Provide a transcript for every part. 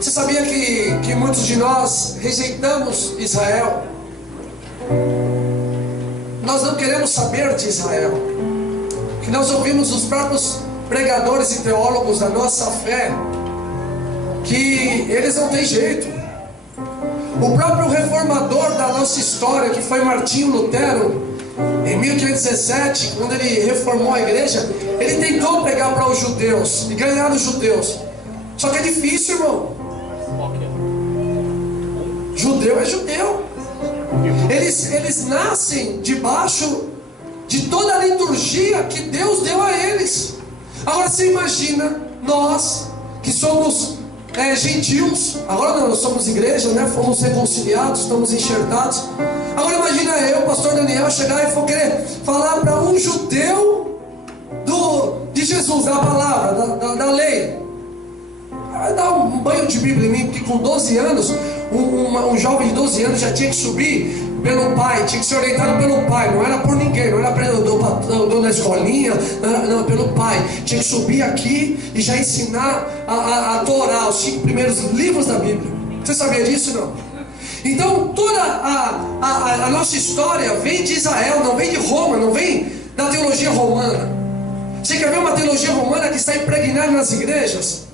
Você sabia que muitos de nós rejeitamos Israel? Nós não queremos saber de Israel. Que nós ouvimos os próprios pregadores e teólogos da nossa fé que eles não têm jeito. O próprio reformador da nossa história, que foi Martinho Lutero, em 1517, quando ele reformou a igreja, ele tentou pregar para os judeus e ganhar os judeus. Só que é difícil, irmão. Judeu é judeu. Eles nascem debaixo de toda a liturgia que Deus deu a eles. Agora você imagina nós que somos gentios. Agora não, nós somos igreja, né? Fomos reconciliados, estamos enxertados. Agora imagina eu, pastor Daniel, chegar e for querer falar para um judeu de Jesus, da palavra, da lei. Vai dar um banho de Bíblia em mim, porque com 12 anos, um jovem de 12 anos já tinha que subir pelo pai, tinha que ser orientado pelo pai, não era por ninguém, não era do da escolinha, não, pelo pai. Tinha que subir aqui e já ensinar a Torá, os 5 primeiros livros da Bíblia. Você sabia disso, não? Então toda a nossa história vem de Israel, não vem de Roma, não vem da teologia romana. Você quer ver uma teologia romana que está impregnada nas igrejas?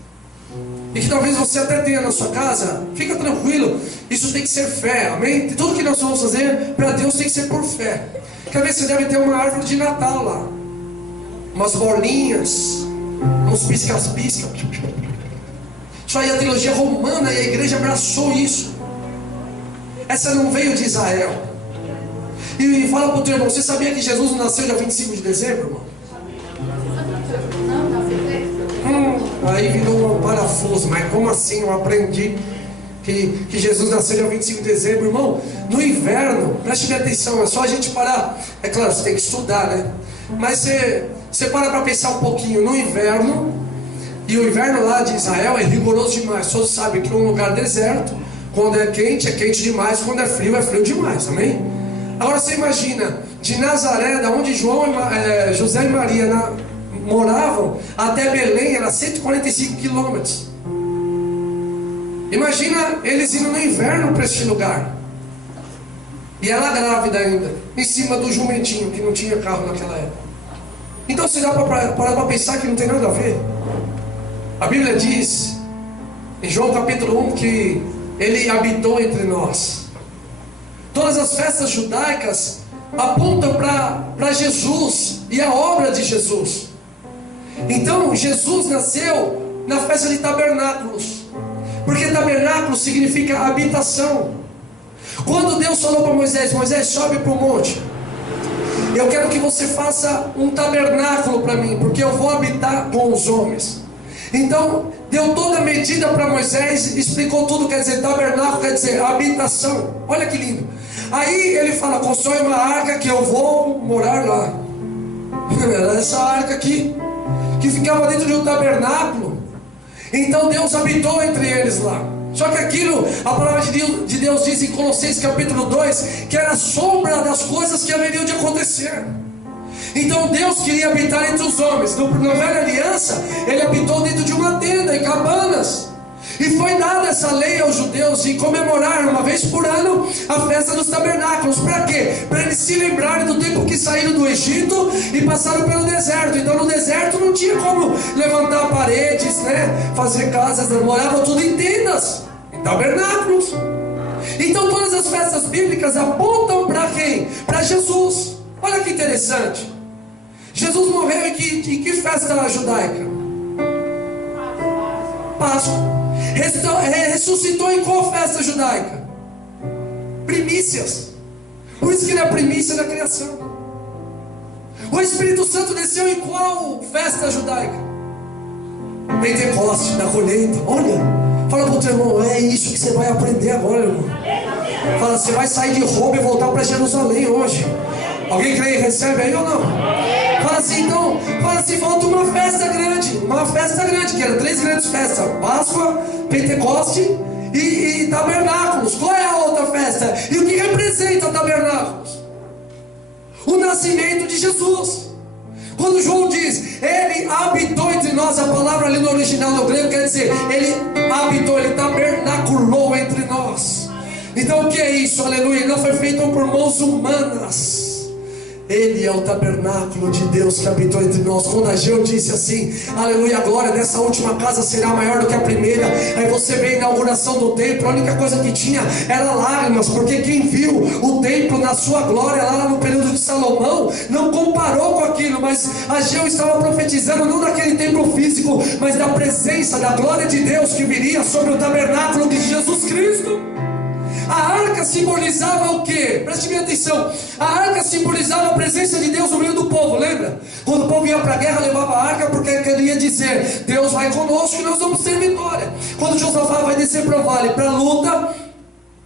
E que talvez você até tenha na sua casa? Fica tranquilo, isso tem que ser fé, amém? Tudo que nós vamos fazer para Deus tem que ser por fé. Quer ver, você deve ter uma árvore de Natal lá, umas bolinhas, uns piscas-piscas. Isso aí é a teologia romana e a igreja abraçou isso. Essa não veio de Israel. E fala para o teu irmão, você sabia que Jesus nasceu dia 25 de dezembro, irmão? Aí virou um parafuso. Mas como assim? Eu aprendi que Jesus nasceu dia 25 de dezembro, irmão. No inverno, preste bem atenção, é só a gente parar. É claro, você tem que estudar, né? Mas você para pensar um pouquinho. No inverno, e o inverno lá de Israel é rigoroso demais. Todos sabem que é um lugar deserto. Quando é quente demais. Quando é frio demais, amém? Agora você imagina, de Nazaré, da onde José e Maria moravam, até Belém era 145 quilômetros. Imagina eles indo no inverno para este lugar. E ela grávida ainda, em cima do jumentinho, que não tinha carro naquela época. Então você dá para parar para pensar que não tem nada a ver. A Bíblia diz, em João capítulo 1, que Ele habitou entre nós. Todas as festas judaicas apontam para Jesus e a obra de Jesus. Então Jesus nasceu na festa de tabernáculos, porque tabernáculo significa habitação. Quando Deus falou para Moisés, sobe para o monte, eu quero que você faça um tabernáculo para mim, porque eu vou habitar com os homens. Então deu toda a medida para Moisés, explicou tudo, quer dizer, tabernáculo quer dizer habitação. Olha que lindo. Aí ele fala, constrói uma arca que eu vou morar lá. Era essa arca aqui, que ficava dentro de um tabernáculo. Então Deus habitou entre eles lá. Só que aquilo, a palavra de Deus diz em Colossenses capítulo 2, que era a sombra das coisas que haveriam de acontecer. Então Deus queria habitar entre os homens. Na velha aliança, Ele habitou dentro de uma tenda, em cabanas. E foi dada essa lei aos judeus de comemorar uma vez por ano a festa dos tabernáculos. Para quê? Para eles se lembrarem do tempo que saíram do Egito e passaram pelo deserto. Então no deserto não tinha como levantar paredes, né? Fazer casas, moravam tudo em tendas, em tabernáculos. Então todas as festas bíblicas apontam para quem? Para Jesus. Olha que interessante. Jesus morreu em que festa judaica? Páscoa. Ressuscitou em qual festa judaica? Primícias. Por isso que ele é a primícia da criação. O Espírito Santo desceu em qual festa judaica? Pentecoste, da colheita. Olha, fala para o teu irmão, é isso que você vai aprender agora, irmão. Fala, você vai sair de Roma e voltar para Jerusalém hoje. Alguém crê e recebe aí ou não? Fala assim, falta uma festa grande, que eram 3 grandes festas: Páscoa, Pentecoste e Tabernáculos. Qual é a outra festa? E o que representa Tabernáculos? O nascimento de Jesus. Quando João diz, Ele habitou entre nós. A palavra ali no original no grego quer dizer, ele habitou, ele tabernaculou entre nós. Então o que é isso? Aleluia. Ele não foi feito por mãos humanas. Ele é o tabernáculo de Deus que habitou entre nós. Quando Ageu disse assim, aleluia, a glória dessa última casa será maior do que a primeira. Aí você vê a inauguração do templo, a única coisa que tinha era lágrimas, porque quem viu o templo na sua glória lá no período de Salomão, não comparou com aquilo. Mas Ageu estava profetizando não daquele templo físico, mas da presença, da glória de Deus que viria sobre o tabernáculo de Jesus Cristo. A arca simbolizava o quê? Preste bem atenção. A arca simbolizava a presença de Deus no meio do povo, lembra? Quando o povo ia para a guerra, levava a arca, porque queria dizer, Deus vai conosco e nós vamos ter vitória. Quando Josafá vai descer para o vale, para a luta,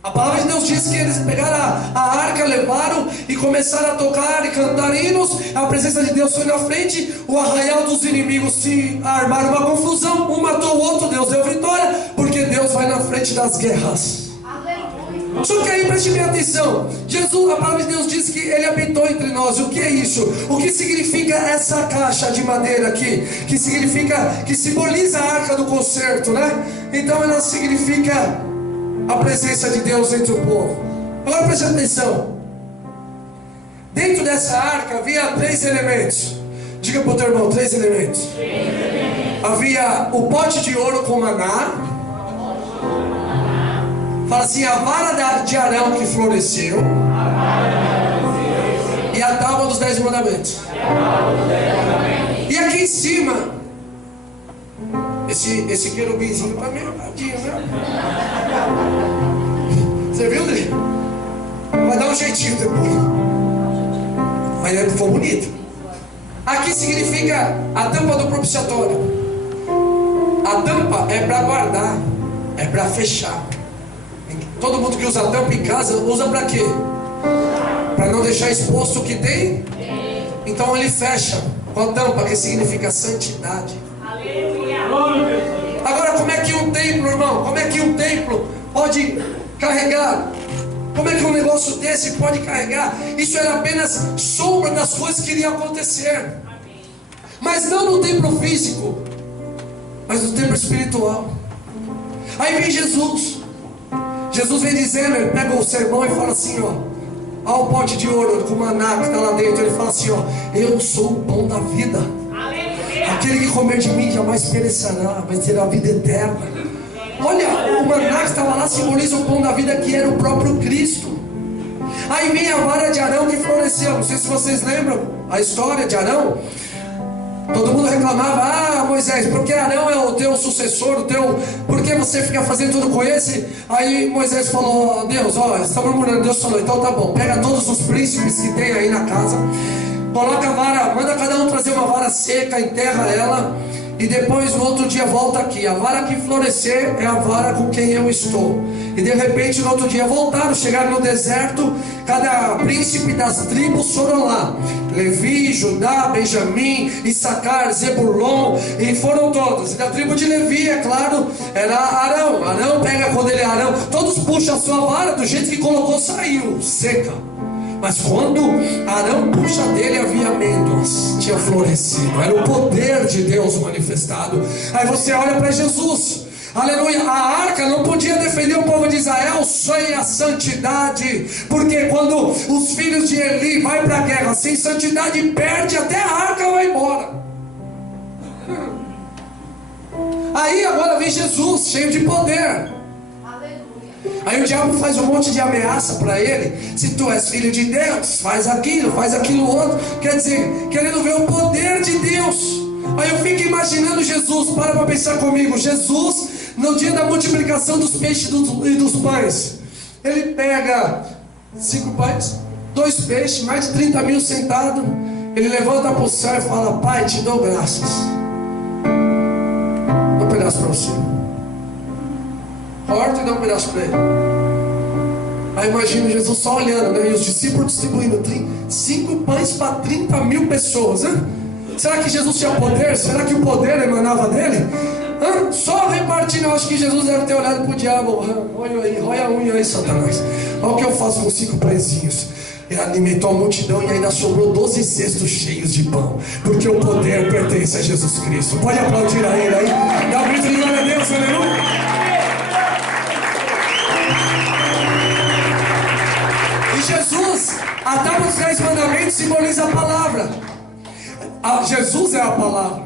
a palavra de Deus diz que eles pegaram a arca, levaram e começaram a tocar e cantar hinos. A presença de Deus foi na frente. O arraial dos inimigos se armaram uma confusão, um matou o outro, Deus deu vitória, porque Deus vai na frente das guerras. Só que aí preste bem atenção. Jesus, a palavra de Deus diz que Ele habitou entre nós. O que é isso? O que significa essa caixa de madeira aqui? Que significa, que simboliza a arca do concerto, né? Então ela significa a presença de Deus entre o povo. Agora preste atenção. Dentro dessa arca havia 3 elementos. Diga para o teu irmão, 3 elementos. Havia o pote de ouro com maná. Fala assim, a vara de Arão que floresceu. E a tábua dos 10 mandamentos. E aqui em cima, esse querubinzinho tá meio radinho, né? Você viu, Dri? Vai dar um jeitinho depois. Mas ficou bonito. Aqui significa a tampa do propiciatório. A tampa é para guardar, é para fechar. Todo mundo que usa tampa em casa, usa para quê? Para não deixar exposto o que tem? Então ele fecha com a tampa, que significa santidade. Agora, como é que um templo, irmão? Como é que um templo pode carregar? Como é que um negócio desse pode carregar? Isso era apenas sombra das coisas que iriam acontecer. Mas não no templo físico, mas no templo espiritual. Aí vem Jesus. Jesus vem dizendo, ele pega o sermão e fala assim, ó o pote de ouro com maná que está lá dentro. Ele fala assim, eu sou o pão da vida. Aquele que comer de mim jamais perecerá, mas terá vida eterna. Olha, o maná que estava lá simboliza o pão da vida, que era o próprio Cristo. Aí vem a vara de Arão que floresceu. Não sei se vocês lembram a história de Arão. Todo mundo reclamava, Moisés, porque Arão é o teu sucessor, por que você fica fazendo tudo com esse? Aí Moisés falou, Deus, você está murmurando. Deus falou, então tá bom, pega todos os príncipes que tem aí na casa, coloca a vara, manda cada um trazer uma vara seca, enterra ela, e depois no outro dia volta aqui. A vara que florescer é a vara com quem eu estou. E de repente no outro dia voltaram, chegaram no deserto. Cada príncipe das tribos foram lá, Levi, Judá, Benjamim, Issacar, Zebulon, e foram todos. E da tribo de Levi, é claro, era Arão. Arão pega, quando ele é Arão, todos puxam a sua vara, do jeito que colocou saiu, seca. Mas quando Arão puxa dele, havia amêndoas, tinha florescido. Era o poder de Deus manifestado. Aí você olha para Jesus, aleluia. A arca não podia defender o povo de Israel sem a santidade, porque quando os filhos de Eli vai para a guerra sem santidade, perde, até a arca vai embora. Aí agora vem Jesus, cheio de poder. Aí o diabo faz um monte de ameaça para ele. Se tu és filho de Deus, faz aquilo outro. Quer dizer, querendo ver o poder de Deus. Aí eu fico imaginando Jesus. Para pensar comigo. Jesus, no dia da multiplicação dos peixes e dos pães, ele pega 5 pães, 2 peixes, mais de 30 mil sentados. Ele levanta para o céu e fala, Pai, te dou graças. Dá um pedaço para você. Corta e dá um pedaço para ele. Aí imagina Jesus só olhando, né? E os discípulos distribuindo 5 pães para 30 mil pessoas, né? Será que Jesus tinha poder? Será que o poder emanava dele? Só repartindo. Eu acho que Jesus deve ter olhado para o diabo. Olha aí, olha a unha aí, Satanás. Olha o que eu faço com 5 pãezinhos. Ele alimentou a multidão e ainda sobrou 12 cestos cheios de pão, porque o poder pertence a Jesus Cristo. Pode aplaudir a Ele aí. Dá um grito de glória a Deus, aleluia. E Jesus, a tábua dos 10 mandamentos simboliza a palavra. Jesus é a palavra.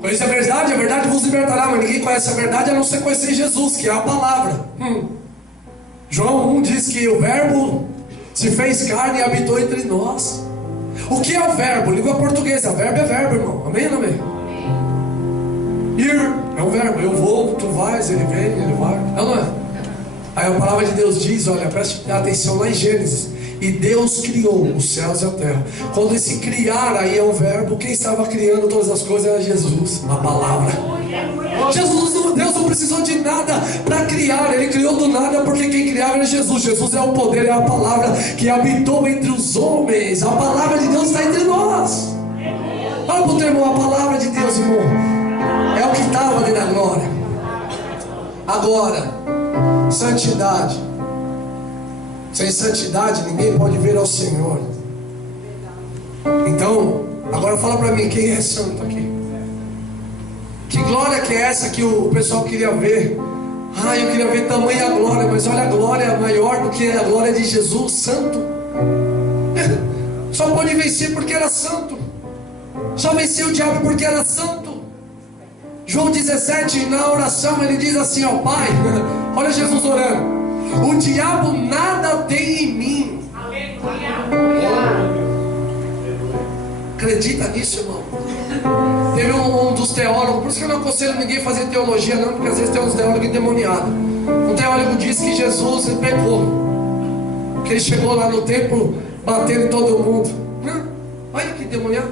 Conhece a verdade vos libertará. Mas ninguém conhece a verdade a não ser conhecer Jesus, que é a palavra. João 1 diz que o verbo se fez carne e habitou entre nós. O que é o verbo? Língua portuguesa. Verbo é verbo, irmão. Amém ou não amém? Ir é um verbo. Eu vou, tu vais, ele vem, ele vai. É ou não é? Aí a palavra de Deus diz, olha, preste atenção lá em Gênesis. E Deus criou os céus e a terra. Quando esse criar aí é um verbo, quem estava criando todas as coisas era Jesus, a palavra. Deus não precisou de nada para criar. Ele criou do nada, porque quem criava era Jesus. Jesus é o poder, é a palavra que habitou entre os homens. A palavra de Deus está entre nós. Olha para o termo, a palavra de Deus, irmão, é o que estava ali na glória. Agora, santidade. Sem santidade ninguém pode ver ao Senhor. Então, agora fala para mim, quem é santo aqui? Que glória que é essa que o pessoal queria ver? Eu queria ver tamanha glória, mas olha, a glória maior do que a glória de Jesus, santo. Só pode vencer porque era santo. Só venceu o diabo porque era santo. João 17, na oração, ele diz assim, ó Pai, olha Jesus orando. O diabo nada tem em mim. Acredita nisso, irmão? Teve um dos teólogos, por isso que eu não aconselho ninguém a fazer teologia não, porque às vezes tem uns teólogos endemoniados. Um teólogo disse que Jesus pecou, que ele chegou lá no templo batendo em todo mundo. Olha que endemoniado.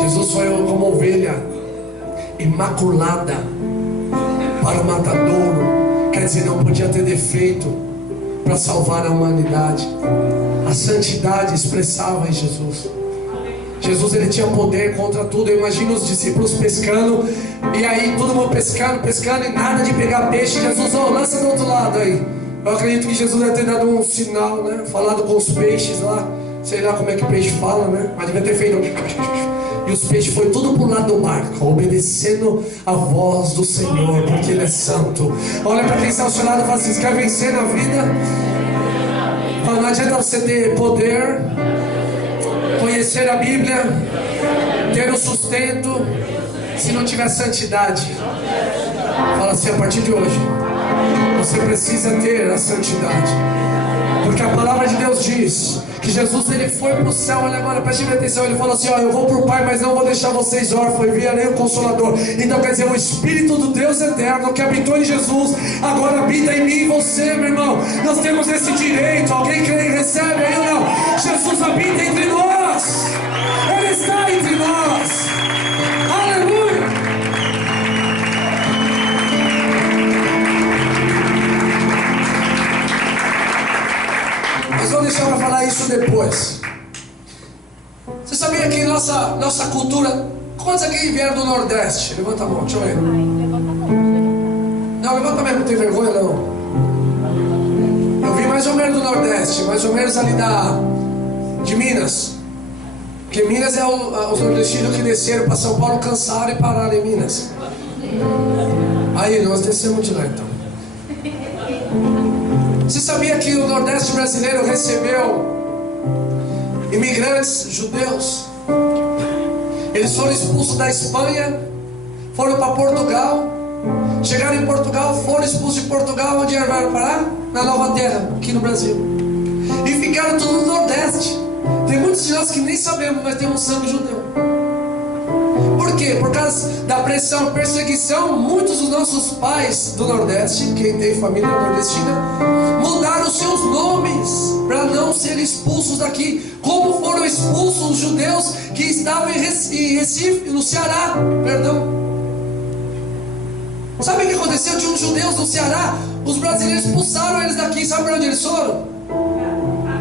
Jesus foi como ovelha imaculada para o matadouro. Quer dizer, não podia ter defeito para salvar a humanidade. A santidade expressava em Jesus. Jesus, ele tinha poder contra tudo. Eu imagino os discípulos pescando, e aí todo mundo pescando e nada de pegar peixe. Jesus, lança do outro lado aí. Eu acredito que Jesus deve ter dado um sinal, né? Falado com os peixes lá. Sei lá como é que peixe fala, né? Mas devia ter feito. E os peixes foram tudo para o lado do barco, obedecendo a voz do Senhor, porque Ele é santo. Olha para quem está ao seu lado e fala assim: quer vencer na vida? Fala, não adianta você ter poder, conhecer a Bíblia, ter o sustento, se não tiver santidade. Fala assim: a partir de hoje você precisa ter a santidade, porque a palavra de Deus diz que Jesus, ele foi para o céu. Olha agora, preste atenção. Ele falou assim: eu vou para o Pai, mas não vou deixar vocês órfãos, enviarei o Consolador. Então quer dizer, o Espírito do Deus eterno que habitou em Jesus agora habita em mim e você, meu irmão. Nós temos esse direito. Alguém crê e recebe aí ou não? Jesus habita entre nós. Ele está entre nós. Aleluia. Mas vou deixar para falar isso depois. Você sabia que nossa cultura... Quantos aqui vieram do Nordeste? Levanta a mão, deixa eu ver. Não, levanta mesmo, não tem vergonha não. Eu vim mais ou menos do Nordeste, mais ou menos ali de Minas. Porque Minas é os nordestinos que desceram para São Paulo, cansaram e pararam em Minas. Aí, nós descemos de lá então. Você sabia que o Nordeste brasileiro recebeu imigrantes judeus? Eles foram expulsos da Espanha, foram para Portugal, chegaram em Portugal, foram expulsos de Portugal. Onde eles vão parar? Na Nova Terra, aqui no Brasil. E ficaram tudo no Nordeste. Tem muitos de nós que nem sabemos, mas temos sangue judeu. Por quê? Por causa da pressão, perseguição. Muitos dos nossos pais do Nordeste, quem tem família nordestina, mudaram os seus nomes para não serem expulsos daqui, como foram expulsos os judeus que estavam em Recife, no Ceará, perdão. Sabe o que aconteceu? Tinha uns judeus no Ceará, os brasileiros expulsaram eles daqui. Sabe para onde eles foram?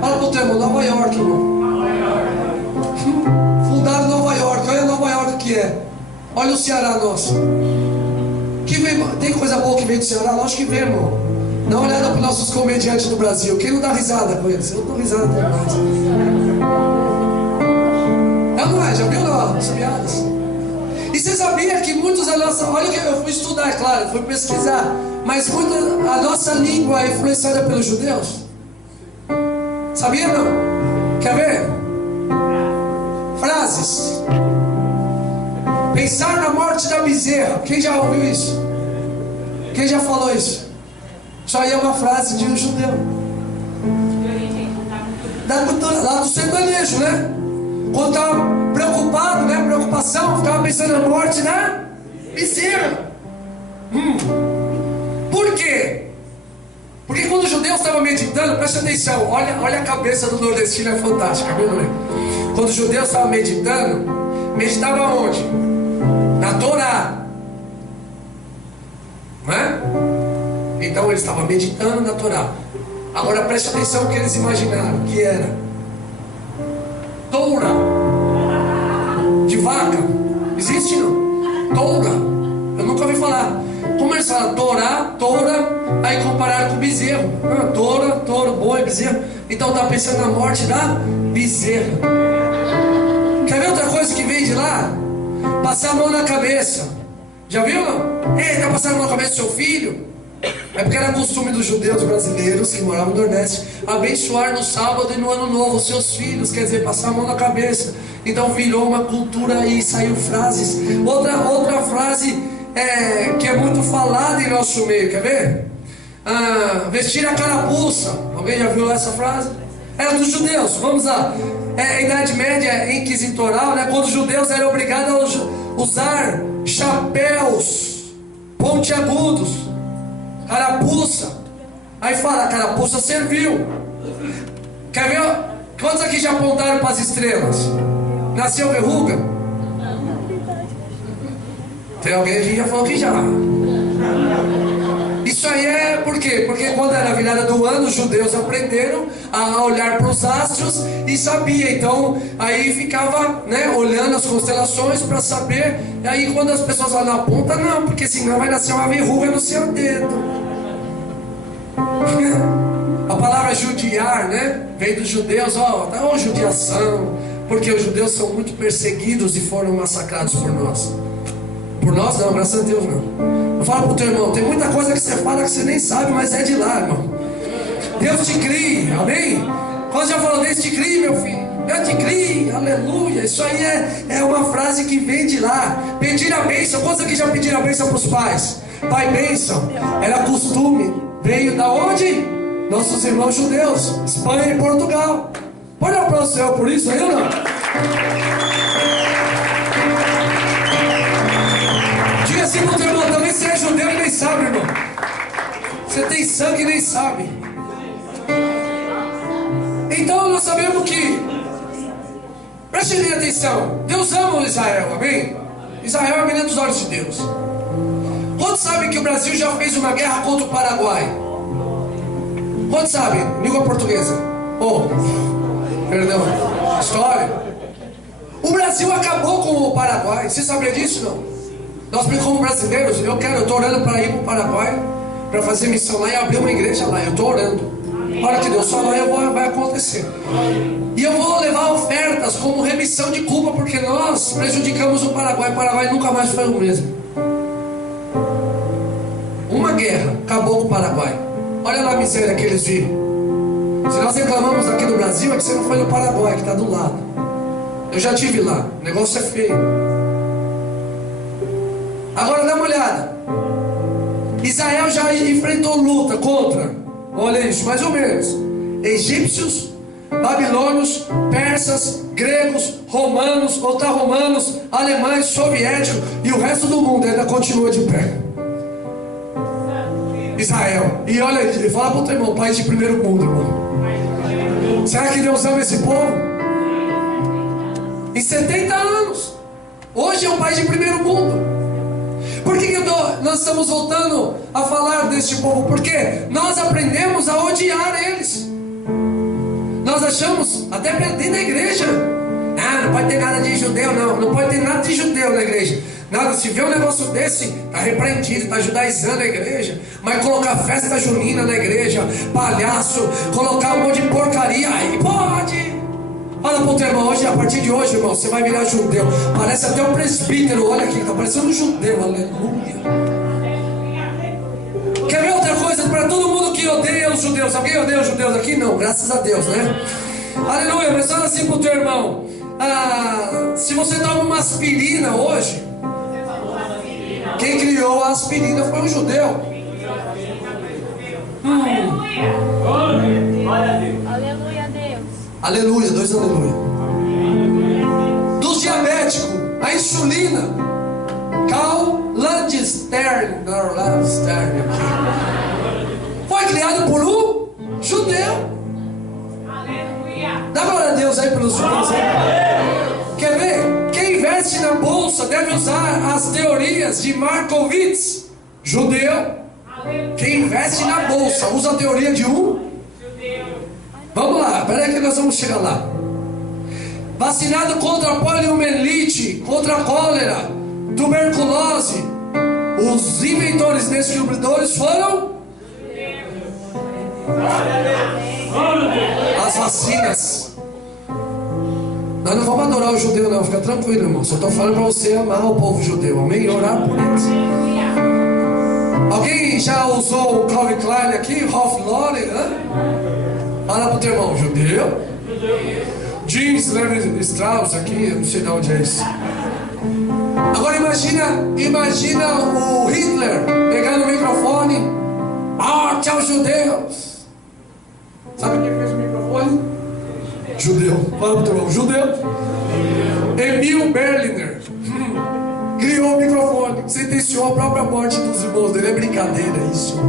Fala pro teu irmão, Nova York, irmão. Fundaram Nova York. Olha Nova York que é. Olha o Ceará nosso. Que vem, tem coisa boa que vem do Ceará? Lógico que vem, irmão. Dá uma olhada para os nossos comediantes do Brasil. Quem não dá risada com eles? Eu não dou risada com eles. Não é? Já viu as piadas? E você sabia que muitos da nossa... Olha que eu fui estudar, é claro, fui pesquisar. Mas a nossa língua é influenciada pelos judeus. Sabia não? Quer ver? Frases. Pensar na morte da bezerra. Quem já ouviu isso? Quem já falou isso? Isso aí é uma frase de um judeu. Da cultura, lá do sertanejo, né? Quando estava preocupado, né? Preocupação, ficava pensando na morte da bezerra. Por quê? Porque quando os judeus estavam meditando, presta atenção, olha a cabeça do nordestino, é fantástica, viu, né? Quando os judeus estavam meditando, meditavam onde? Na Torá. Não é? Então eles estavam meditando na Torá. Agora preste atenção no que eles imaginaram que era toura de vaca. Existe não? Toura. Eu nunca ouvi falar. Como eles falam Torá, toura, aí compararam com bezerro. Touro, boi, bezerro. Então está pensando na morte da bezerra. Quer ver outra coisa que vem de lá? Passar a mão na cabeça. Já viu não? Ei, está passando a mão na cabeça do seu filho? É porque era costume dos judeus brasileiros que moravam no Nordeste abençoar no sábado e no ano novo os seus filhos, quer dizer, passar a mão na cabeça. Então virou uma cultura aí, saiu frases. Outra frase que é muito falada em nosso meio, quer ver? Vestir a carapuça. Alguém já viu essa frase? Era dos judeus, vamos lá. Idade Média inquisitoral, né? Quando os judeus eram obrigados a usar chapéus pontiagudos, carapuça. Aí fala, a carapuça serviu. Quer ver? Quantos aqui já apontaram para as estrelas? Nasceu verruga? Tem alguém que já falou que já. Isso aí é por quê? Porque quando era a virada do ano, os judeus aprenderam a olhar para os astros e sabia. Então, aí ficava, né, olhando as constelações para saber. E aí quando as pessoas lá na ponta, não, porque senão vai nascer uma verruga no seu dedo. A palavra judiar, né, vem dos judeus, judiação, porque os judeus são muito perseguidos e foram massacrados por nós. Por nós não, graças a Deus não. Eu falo pro teu irmão, tem muita coisa que você fala que você nem sabe, mas é de lá, irmão. Deus te crie, amém? Quando já falou, Deus te crie, meu filho. Deus te crie, aleluia. Isso aí é uma frase que vem de lá. Pedir a bênção. Quantos aqui já pediram a bênção para os pais? Pai, bênção. Era costume. Veio da onde? Nossos irmãos judeus, Espanha e Portugal. Pode olhar para o céu por isso aí ou não? Diga assim pro teu irmão, também você é judeu e nem sabe, irmão. Você tem sangue e nem sabe. Então nós sabemos que, preste bem atenção, Deus ama o Israel, amém? Israel é a menina dos olhos de Deus. Quantos sabem que o Brasil já fez uma guerra contra o Paraguai? Quantos sabem? Língua portuguesa. Perdão. História. O Brasil acabou com o Paraguai. Você sabia disso, não? Nós, como brasileiros, eu estou orando para ir para o Paraguai, para fazer missão lá e abrir uma igreja lá. Eu estou orando. A hora que Deus falar, vai acontecer. E eu vou levar ofertas como remissão de culpa, porque nós prejudicamos o Paraguai. O Paraguai nunca mais foi o mesmo. Uma guerra acabou com o Paraguai. Olha lá a miséria que eles vivem. Se nós reclamamos aqui no Brasil, é que você não foi no Paraguai, que está do lado. Eu já estive lá, o negócio é feio. Agora dá uma olhada. Israel já enfrentou luta contra, olha isso, mais ou menos, egípcios, babilônios, persas, gregos, romanos, otarromanos, alemães, soviéticos e o resto do mundo ainda continua de pé. Israel. E olha, ele fala para o teu irmão, país de primeiro mundo, irmão. Será que Deus ama esse povo? Em 70 anos. Hoje é um país de primeiro mundo. Por que nós estamos voltando a falar deste povo? Porque nós aprendemos a odiar eles. Nós achamos, até dentro da igreja, não pode ter nada de judeu, não pode ter nada de judeu na igreja. Nada, se vê um negócio desse, está repreendido, está judaizando a igreja. Mas colocar festa junina na igreja, palhaço, colocar um monte de porcaria, aí pode. Fala para o teu irmão, hoje, a partir de hoje, irmão, você vai virar judeu. Parece até um presbítero, olha aqui, está parecendo um judeu, aleluia. Quer ver outra coisa para todo mundo que odeia os judeus? Alguém odeia os judeus aqui? Não, graças a Deus, né? Aleluia, mas fala assim para o teu irmão. Se você toma uma aspirina hoje, quem criou a aspirina foi um judeu. Aleluia a Deus. Aleluia, dois aleluia. Dos diabéticos, a insulina, Carl Landstern foi criado por um judeu. Dá glória a Deus aí pelos judeus. Quer ver? Quem investe na bolsa deve usar as teorias de Markowitz, judeu. Quem investe na bolsa usa a teoria de um judeu. Vamos lá, peraí que nós vamos chegar lá. Vacinado contra a poliomielite, contra a cólera, tuberculose. Os inventores descobridores foram as vacinas. Nós não vamos adorar o judeu não, fica tranquilo, irmão. Só estou falando para você amar o povo judeu, amém? E orar por eles. Alguém já usou o Calvin Klein aqui? Ralph Lauren, né? Fala para o teu irmão, judeu. Jeans Levi Strauss aqui, eu não sei de onde é isso. Agora imagina o Hitler pegando o microfone. Morte aos judeus. Sabe quem fez o microfone? Judeu. Fala pro teu irmão, judeu. Emil Berliner criou o microfone, sentenciou a própria morte dos irmãos dele. É brincadeira isso.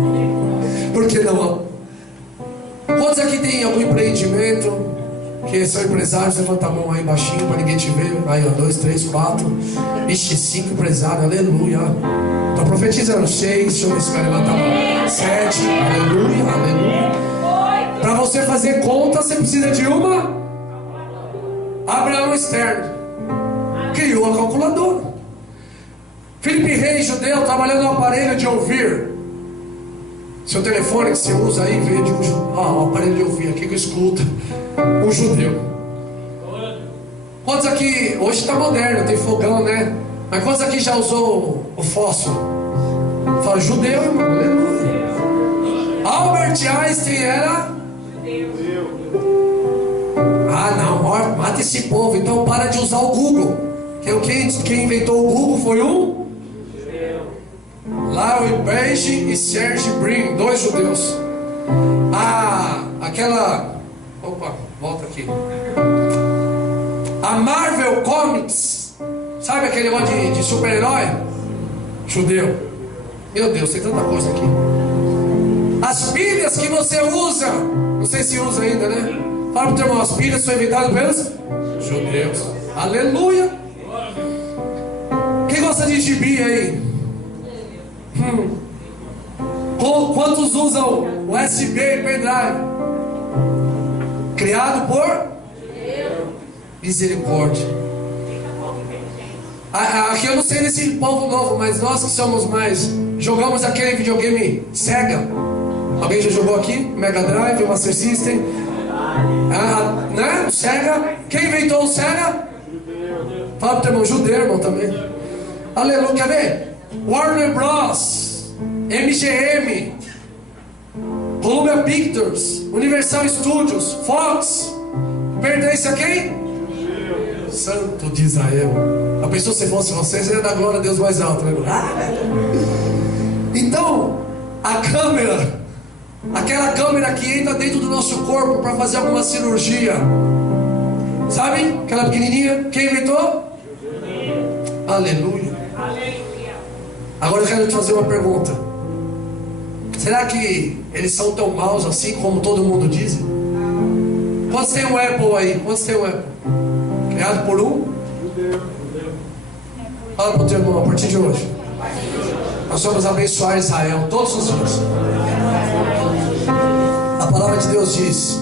Por que não? Quantos aqui tem algum empreendimento? Que são empresários, levanta a mão aí baixinho para ninguém te ver. Aí, ó, 2, 3, 4. Ixi, 5 empresários, aleluia. Estou profetizando. 6, deixa eu ver se vai levantar a mão. 7, aleluia, aleluia. Para você fazer conta, você precisa de uma. Abraão Stern criou a calculadora. Felipe Reis, judeu, trabalhando no aparelho de ouvir. Seu telefone que você usa aí, veio de um aparelho de ouvir aqui que escuta. Um judeu. Quantos aqui, hoje está moderno, tem fogão, né? Mas quantos aqui já usou o fósforo? Fala, judeu, irmão, aleluia. Albert Einstein era judeu. Não, mata esse povo, então para de usar o Google. Quem inventou o Google foi um judeu. Larry Page e Serge Brin, 2 judeus. Opa, volta aqui. A Marvel Comics, sabe aquele negócio de super-herói? Judeu. Meu Deus, tem tanta coisa aqui. As pilhas que você usa, não sei se usa ainda, né? Fala pro teu irmão, as pilhas são inventadas pelos judeus. Aleluia. Quem gosta de gibi aí? Quantos usam USB e pendrive? Criado por misericórdia. Aqui eu não sei desse povo novo, mas nós que somos mais, jogamos aquele videogame Sega. Alguém já jogou aqui? Mega Drive, Master System, né? O Sega. Quem inventou o Sega? Fala pro teu irmão, judeu, irmão, também. Aleluia, quer ver? Warner Bros, MGM, Columbia Pictures, Universal Studios, Fox, pertence a quem? Santo de Israel. A pessoa, se fosse você, seria dar glória a Deus mais alto, né? Então, a câmera, aquela câmera que entra dentro do nosso corpo para fazer alguma cirurgia, sabe? Aquela pequenininha, quem inventou? Aleluia. Agora eu quero te fazer uma pergunta. Será que eles são tão maus assim como todo mundo diz? Quantos tem um Apple aí? Quantos tem um Apple? Criado por um? Fala para o teu irmão, a partir de hoje nós vamos abençoar Israel todos os dias. A palavra de Deus diz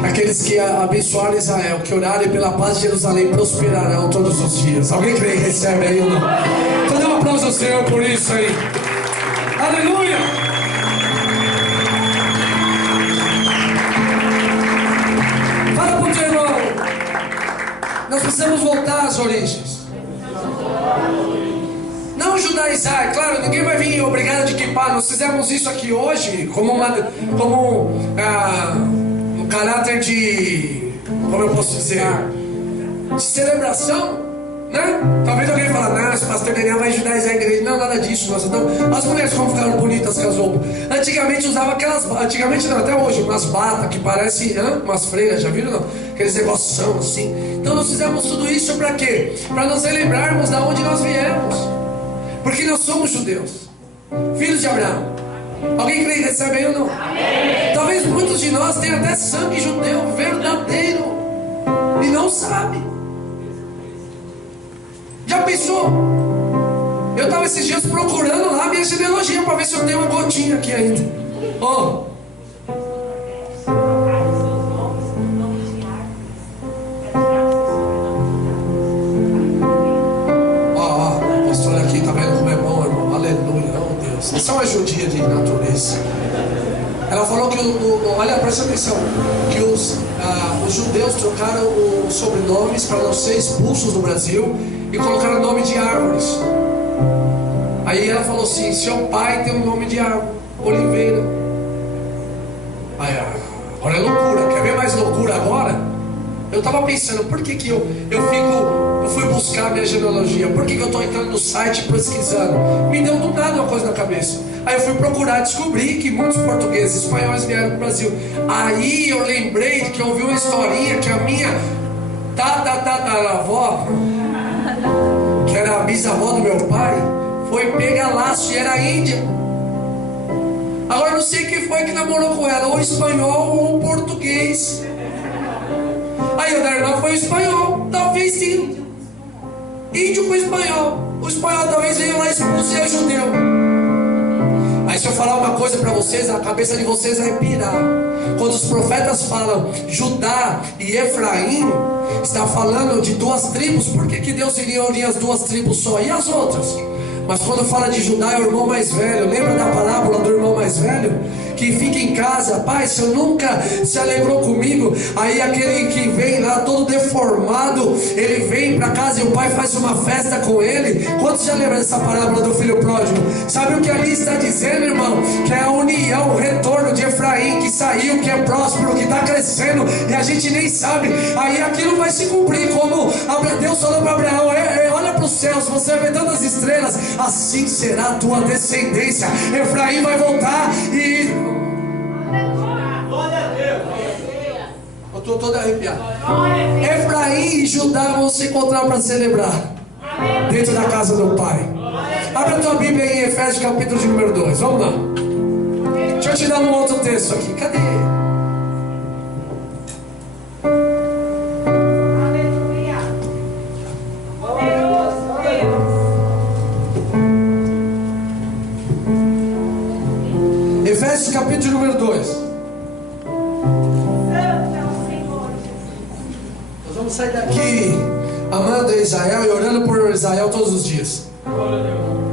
que aqueles que abençoarem Israel, que orarem pela paz de Jerusalém, prosperarão todos os dias. Alguém crê e recebe aí ou não? Senhor por isso aí. Aleluia! Fala pro teu irmão. Nós precisamos voltar às origens. Não judaizar, claro, ninguém vai vir obrigado a equipar. Nós fizemos isso aqui hoje como um caráter de, como eu posso dizer, de celebração, né? Talvez alguém fale, não, esse pastor Daniel vai judaizar a igreja. Não, nada disso. As mulheres como ficaram bonitas com as roupas. Antigamente usava antigamente não, até hoje, umas batas que parecem umas freiras, já viram não? Aqueles negócios assim. Então nós fizemos tudo isso para quê? Para nos lembrarmos de onde nós viemos. Porque nós somos judeus, filhos de Abraão. Alguém crê que recebe aí ou não? Amém. Talvez muitos de nós tenham até sangue judeu verdadeiro e não sabe. Já pensou? Eu estava esses dias procurando lá a minha genealogia para ver se eu tenho uma gotinha aqui ainda. Ó, isso é uma judia de natureza. Ela falou que, olha, presta atenção, que os judeus trocaram os sobrenomes para não ser expulsos do Brasil e colocaram o nome de árvores. Aí ela falou assim, seu pai tem um nome de árvore, Oliveira. Aí, agora é loucura, quer ver mais loucura agora? Eu estava pensando, por que eu fui buscar a minha genealogia? Por que eu estou entrando no site pesquisando? Me deu do nada uma coisa na cabeça. Aí eu fui procurar, descobri que muitos portugueses e espanhóis vieram para o Brasil. Aí eu lembrei que eu ouvi uma historinha que a minha tataravó, que era a bisavó do meu pai, foi pegar laço e era índia. Agora não sei quem foi que namorou com ela, ou espanhol ou um português. Aí o da irmã foi espanhol, talvez sim. Índio com espanhol. O espanhol talvez venha lá expulso e é judeu. Aí se eu falar uma coisa para vocês, a cabeça de vocês vai pirar. Quando os profetas falam Judá e Efraim, está falando de duas tribos. Por que Deus iria unir as duas tribos só? E as outras? Mas quando fala de Judá é o irmão mais velho. Lembra da parábola do irmão mais velho? Que fica em casa, pai, você nunca se alegrou comigo. Aí aquele que vem lá todo deformado, ele vem para casa e o pai faz uma festa com ele. Quantos já lembram dessa parábola do filho pródigo? Sabe o que ali está dizendo, irmão? Que é a união, o retorno de Efraim, que saiu, que é próspero, que está crescendo e a gente nem sabe. Aí aquilo vai se cumprir, como Deus falou para Abraão, olha para os céus, você vê tantas estrelas, assim será a tua descendência. Efraim vai voltar e... Eu estou todo arrepiado. Efraim e Judá vão se encontrar para celebrar dentro da casa do Pai. Abre a tua Bíblia aí em Efésios capítulo de número 2. Vamos lá. Deixa eu te dar um outro texto aqui. Cadê? Efésios capítulo número 2. Nós vamos sair daqui amando Israel e orando por Israel todos os dias.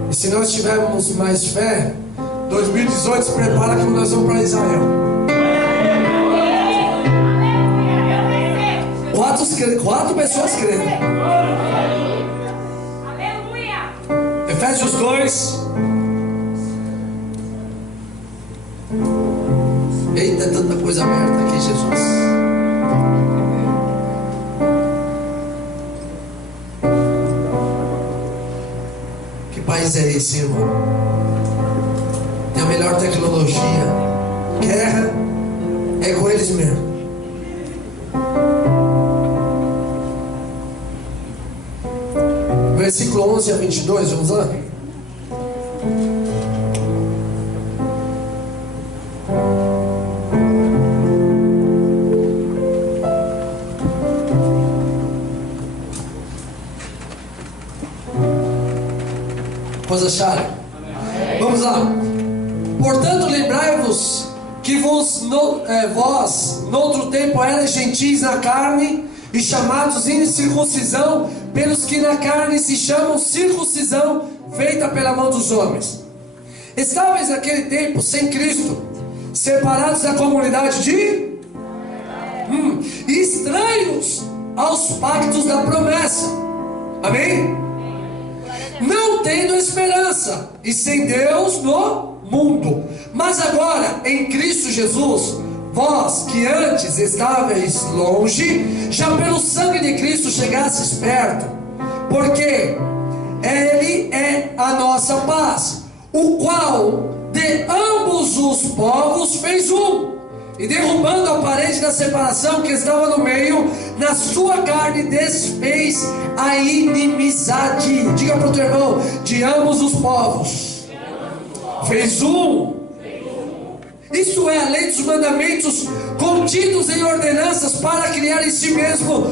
E se nós tivermos mais fé, 2018 se prepara que nós vamos para Israel. Quatro pessoas creem. Efésios 2. Eita, tanta coisa aberta aqui, Jesus. Que país é esse, irmão? Tem a melhor tecnologia. Guerra é com eles mesmo. Versículo 11 a 22, vamos lá? Acharam? Vamos lá. Portanto, lembrai-vos que vós, noutro tempo, eras gentis na carne, e chamados incircuncisão, pelos que na carne se chamam circuncisão, feita pela mão dos homens. Estáveis naquele tempo sem Cristo, separados da comunidade de estranhos aos pactos da promessa. Amém? Não tendo esperança e sem Deus no mundo. Mas agora em Cristo Jesus, vós que antes estáveis longe, já pelo sangue de Cristo chegastes perto, porque Ele é a nossa paz, o qual de ambos os povos fez um, e derrubando a parede da separação que estava no meio, na sua carne desfez a inimizade. Diga para o teu irmão: de ambos os povos fez um. Isto é a lei dos mandamentos contidos em ordenanças, para criar em si mesmo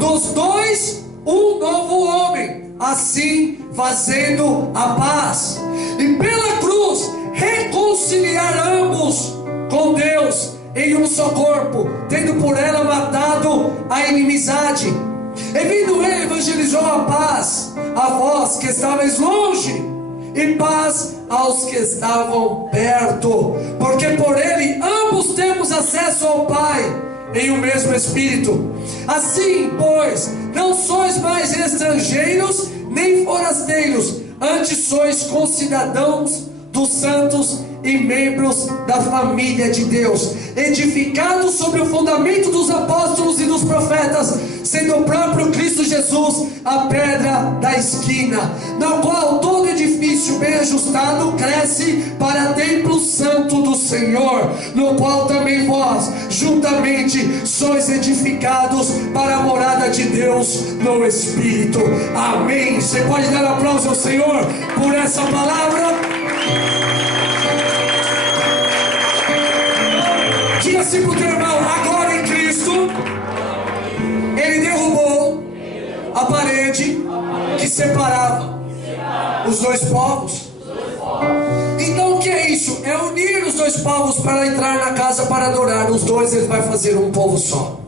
dos dois um novo homem, assim fazendo a paz, e pela cruz reconciliar ambos com Deus em um só corpo, tendo por ela matado a inimizade. E vindo ele, evangelizou a paz a vós que estáveis longe, e paz aos que estavam perto, porque por ele ambos temos acesso ao Pai em um mesmo Espírito. Assim, pois, não sois mais estrangeiros nem forasteiros, antes sois concidadãos dos santos e membros da família de Deus, edificados sobre o fundamento dos apóstolos e dos profetas, sendo o próprio Cristo Jesus a pedra da esquina, na qual todo edifício bem ajustado cresce para templo santo do Senhor, no qual também vós juntamente sois edificados para a morada de Deus no Espírito. Amém. Você pode dar aplauso ao Senhor por essa palavra? Diga assim para o teu irmão: agora em Cristo, Ele derrubou a parede que separava os dois povos. Então o que é isso? É unir os dois povos para entrar na casa para adorar. Os dois Ele vai fazer um povo só.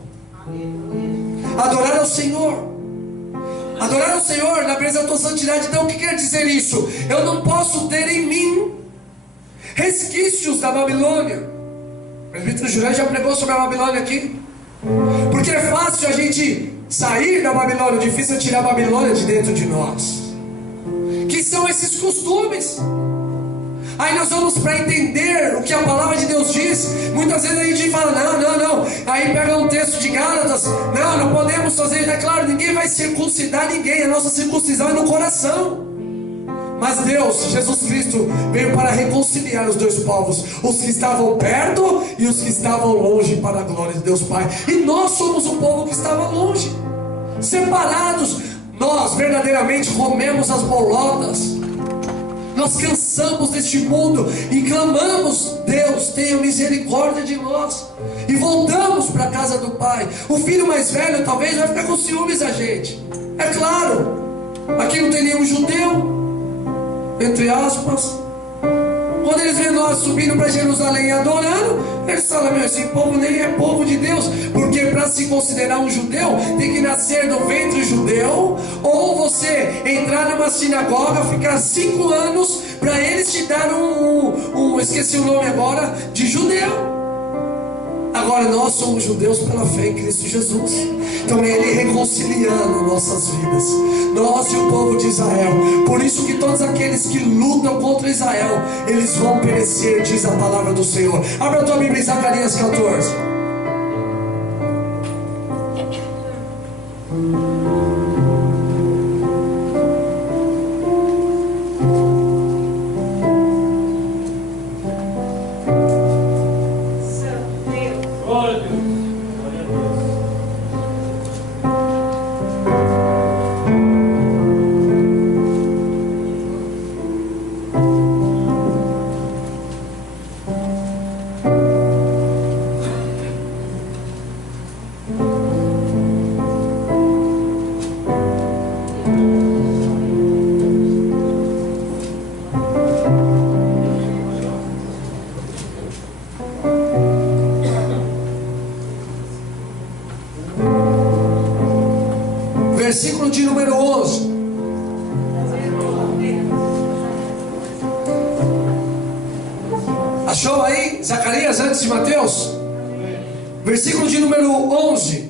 Adorar ao Senhor. Adorar ao Senhor na presença da tua santidade. Então o que quer dizer isso? Eu não posso ter em mim resquícios da Babilônia. O presbítero Juré já pregou sobre a Babilônia aqui. Porque é fácil a gente sair da Babilônia, o difícil é tirar a Babilônia de dentro de nós. Que são esses costumes. Aí nós vamos para entender o que a palavra de Deus diz. Muitas vezes a gente fala: não. Aí pega um texto de Gálatas: não podemos fazer. É claro, ninguém vai circuncidar ninguém. A nossa circuncisão é no coração. Mas Deus, Jesus Cristo, veio para reconciliar os dois povos, os que estavam perto e os que estavam longe, para a glória de Deus Pai. E nós somos o povo que estava longe, separados. Nós verdadeiramente comemos as bolotas. Nós cansamos deste mundo e clamamos: Deus, tenha misericórdia de nós. E voltamos para a casa do Pai. O filho mais velho talvez vai ficar com ciúmes da gente. É claro, aqui não tem nenhum judeu, entre aspas. Quando eles vêem nós subindo para Jerusalém e adorando, eles falam: meu, esse povo nem é povo de Deus. Porque para se considerar um judeu, tem que nascer do ventre judeu, ou você entrar numa sinagoga, ficar 5 anos, para eles te dar esqueci o nome agora, de judeu. Agora nós somos judeus pela fé em Cristo Jesus. Então Ele reconciliando nossas vidas, nós e o povo de Israel. Por isso que todos aqueles que lutam contra Israel, eles vão perecer, diz a palavra do Senhor. Abra a tua Bíblia em Zacarias 14. Achou aí Zacarias antes de Mateus? Versículo de número 11.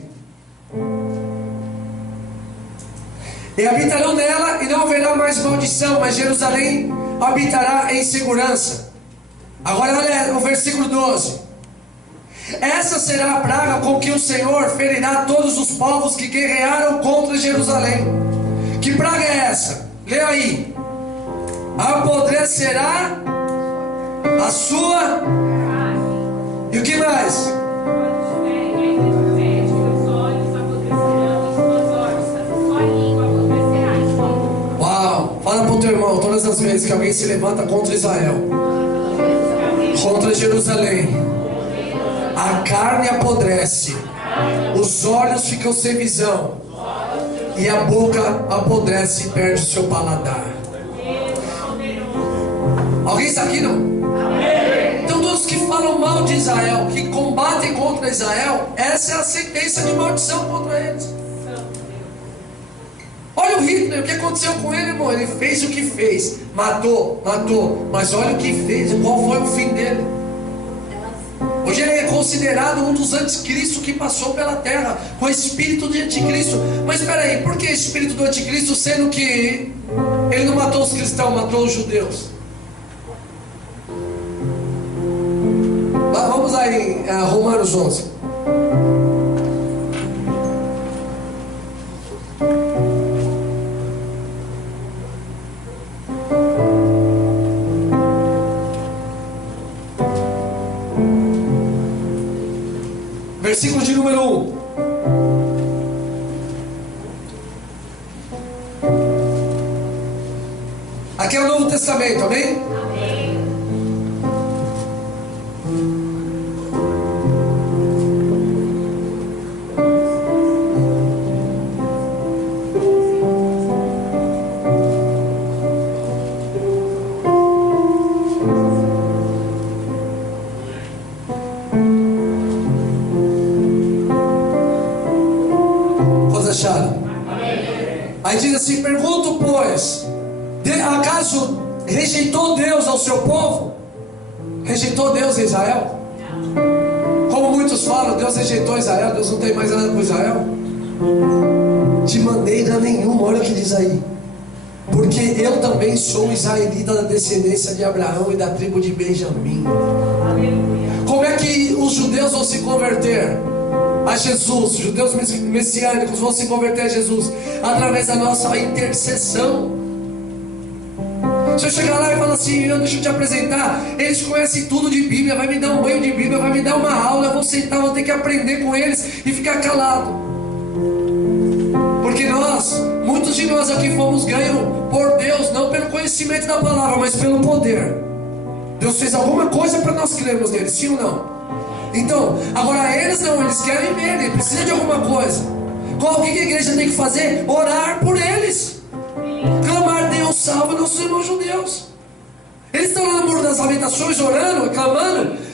E habitarão nela, e não haverá mais maldição, mas Jerusalém habitará em segurança. Agora olha o versículo 12. Essa será a praga com que o Senhor ferirá todos os povos que guerrearam contra Jerusalém. Que praga é essa? Lê aí. Apodrecerá a sua... E o que mais? Uau! Fala para o teu irmão, todas as vezes que alguém se levanta contra Israel, contra Jerusalém, a carne apodrece, os olhos ficam sem visão, e a boca apodrece e perde o seu paladar. Alguém está aqui não? Então todos que falam mal de Israel, que combatem contra Israel, essa é a sentença de maldição contra eles. Olha o Hitler, o que aconteceu com ele, irmão? Ele fez o que fez, matou, mas olha o que fez, qual foi o fim dele. Hoje ele é considerado um dos anticristos que passou pela terra, com o espírito de anticristo. Mas espera aí, por que espírito do anticristo, sendo que ele não matou os cristãos, matou os judeus? Vamos lá em Romanos 11. Versículo de número 1. Aqui é o Novo Testamento, amém? Amém. Aí diz assim: pergunto, pois, acaso rejeitou Deus ao seu povo? Rejeitou Deus a Israel? Como muitos falam, Deus rejeitou Israel, Deus não tem mais nada com Israel? De maneira nenhuma. Olha o que diz aí: porque eu também sou israelita da descendência de Abraão e da tribo de Benjamim. Como é que os judeus vão se converter a Jesus? Os judeus messiânicos vão se converter a Jesus através da nossa intercessão. Se eu chegar lá e falar assim: deixa eu te apresentar, eles conhecem tudo de Bíblia, vai me dar um banho de Bíblia, vai me dar uma aula, eu vou sentar, vou ter que aprender com eles e ficar calado. Porque muitos de nós aqui fomos ganhos por Deus, não pelo conhecimento da palavra, mas pelo poder. Deus fez alguma coisa para nós crermos nele, sim ou não? Então, agora eles não, eles querem ver, ele precisa de alguma coisa. O que a igreja tem que fazer? Orar por eles, clamar: Deus salva nossos irmãos judeus. Eles estão lá no Muro das Lamentações orando, clamando.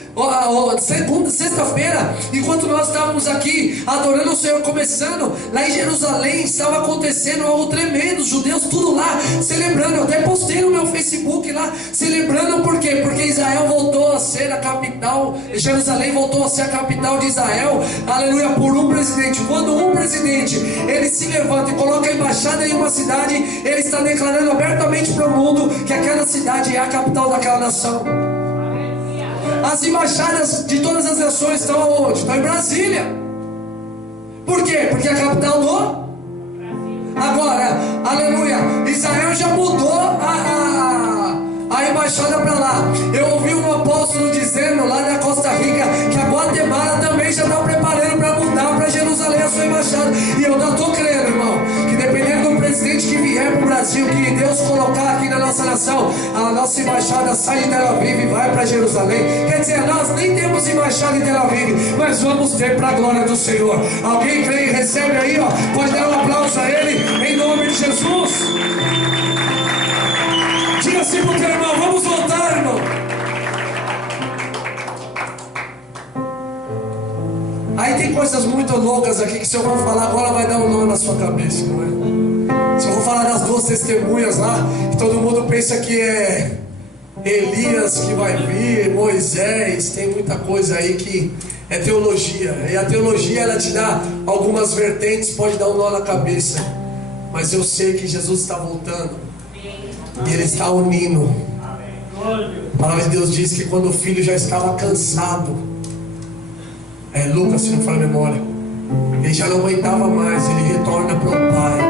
Segunda, sexta-feira, enquanto nós estávamos aqui adorando o Senhor, começando lá em Jerusalém, estava acontecendo algo tremendo. Os judeus tudo lá celebrando. Eu até postei no meu Facebook lá, celebrando. Por quê? Porque Israel voltou a ser a capital, Jerusalém voltou a ser a capital de Israel, aleluia, por um presidente. Quando um presidente ele se levanta e coloca a embaixada em uma cidade, ele está declarando abertamente para o mundo que aquela cidade é a capital daquela nação. As embaixadas de todas as nações estão aonde? Estão em Brasília. Por quê? Porque é a capital do Brasil. Agora, aleluia, Israel já mudou a embaixada para lá. Eu ouvi um apóstolo dizendo lá na Costa Rica que a Guatemala também já está preparando para mudar para Jerusalém a sua embaixada. E eu já estou crendo, irmão, que dependendo do presidente que vier para o Brasil, que Deus colocar aqui na nossa nação, a nossa embaixada sai de Tel Aviv e vai para Jerusalém. Quer dizer, nós nem temos embaixada em Tel Aviv, mas vamos ter para a glória do Senhor. Alguém crê e recebe aí, ó? Pode dar um aplauso a Ele, em nome de Jesus. Diga assim para o teu irmão: vamos voltar, irmão. Aí tem coisas muito loucas aqui que se eu vou falar agora vai dar um nó na sua cabeça, não é? Se eu vou falar das duas testemunhas lá, que todo mundo pensa que é Elias que vai vir, Moisés, tem muita coisa aí que é teologia. E a teologia, ela te dá algumas vertentes, pode dar um nó na cabeça. Mas eu sei que Jesus está voltando e Ele está unindo. A palavra de Deus diz que quando o filho já estava cansado, Lucas, se não for a memória, ele já não aguentava mais, ele retorna para o Pai.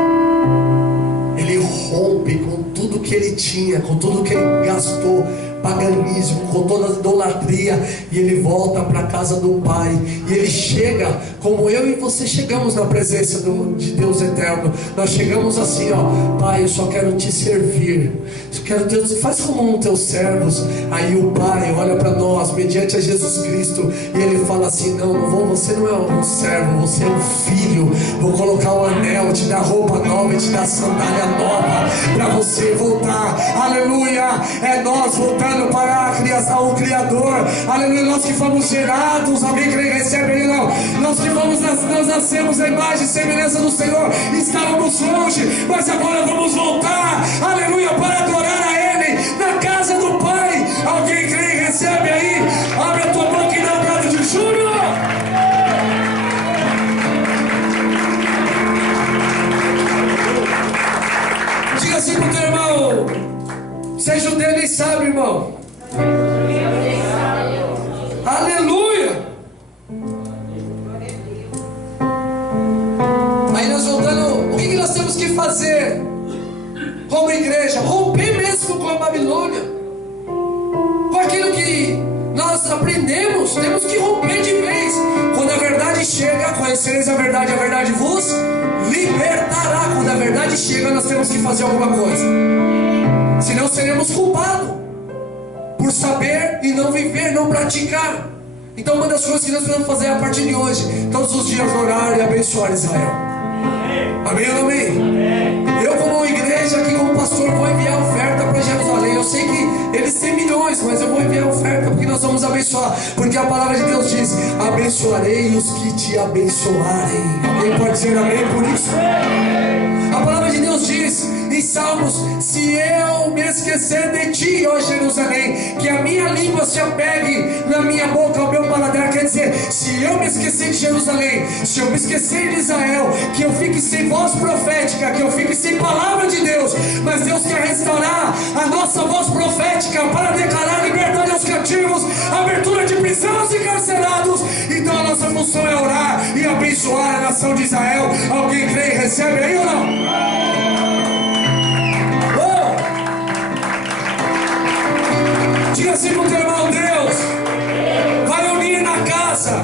Ele rompe com tudo que ele tinha, com tudo que ele gastou, paganismo, com toda a idolatria, e ele volta para a casa do Pai. E ele chega como eu e você chegamos na presença de Deus eterno. Nós chegamos assim, ó: Pai, eu só quero te servir, eu quero, Deus, faz como um teus servos. Aí o Pai olha para nós mediante a Jesus Cristo e ele fala assim: não, você não é um servo, você é um filho. Vou colocar o anel, te dar roupa nova e te dar sandália nova para você voltar. Aleluia. É nós voltando para a criação, o Criador. Aleluia. Nós que fomos gerados, alguém crê e recebe ele? Não. Nós que nós nascemos a imagem e semelhança do Senhor. Estávamos longe, mas agora vamos voltar. Aleluia. Para adorar a Ele na casa do Pai. Alguém crê e recebe aí? Abre a tua boca e dá um brado de júbilo. Diga assim pro teu irmão: seja judeu, nem sabe, irmão. Aleluia. Aí nós voltando, o que nós temos que fazer como igreja? Romper mesmo com a Babilônia, com aquilo que nós aprendemos. Temos que romper de vez. Quando a verdade chega, conhecereis a verdade vos libertará. Quando a verdade chega, nós temos que fazer alguma coisa, senão seremos culpados por saber e não viver, não praticar. Então uma das coisas que nós precisamos fazer a partir de hoje, todos os dias orar e abençoar Israel. Amém ou não amém? Eu como igreja aqui, como pastor, vou enviar oferta para Jerusalém. Eu sei que eles têm milhões, mas eu vou enviar oferta porque nós vamos abençoar. Porque a palavra de Deus diz: abençoarei os que te abençoarem. Alguém pode dizer amém por isso? A palavra de Deus diz em Salmos: se eu me esquecer de ti, ó Jerusalém, que a minha língua se apegue na minha boca, ao meu paladar. Quer dizer, se eu me esquecer de Jerusalém, se eu me esquecer de Israel, que eu fique sem voz profética, que eu fique sem palavra de Deus. Mas Deus quer restaurar a nossa voz profética para declarar liberdade aos cativos, abertura de prisão aos encarcerados. Então a nossa função é orar e abençoar a nação de Israel. Alguém crê e recebe aí ou não? Diga assim pro teu irmão: Deus vai unir na casa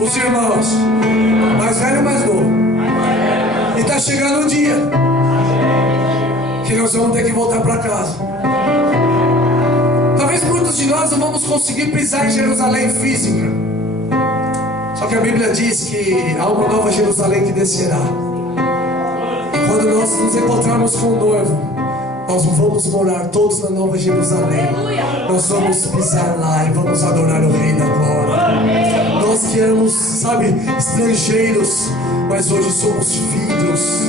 os irmãos, mais velho e mais novo. E está chegando o dia que nós vamos ter que voltar para casa. Talvez muitos de nós não vamos conseguir pisar em Jerusalém física. Só que a Bíblia diz que há uma nova Jerusalém que descerá. E quando nós nos encontrarmos com o noivo, nós vamos morar todos na Nova Jerusalém. Nós vamos pisar lá e vamos adorar o Rei da Glória. Nós que éramos, sabe, estrangeiros, mas hoje somos filhos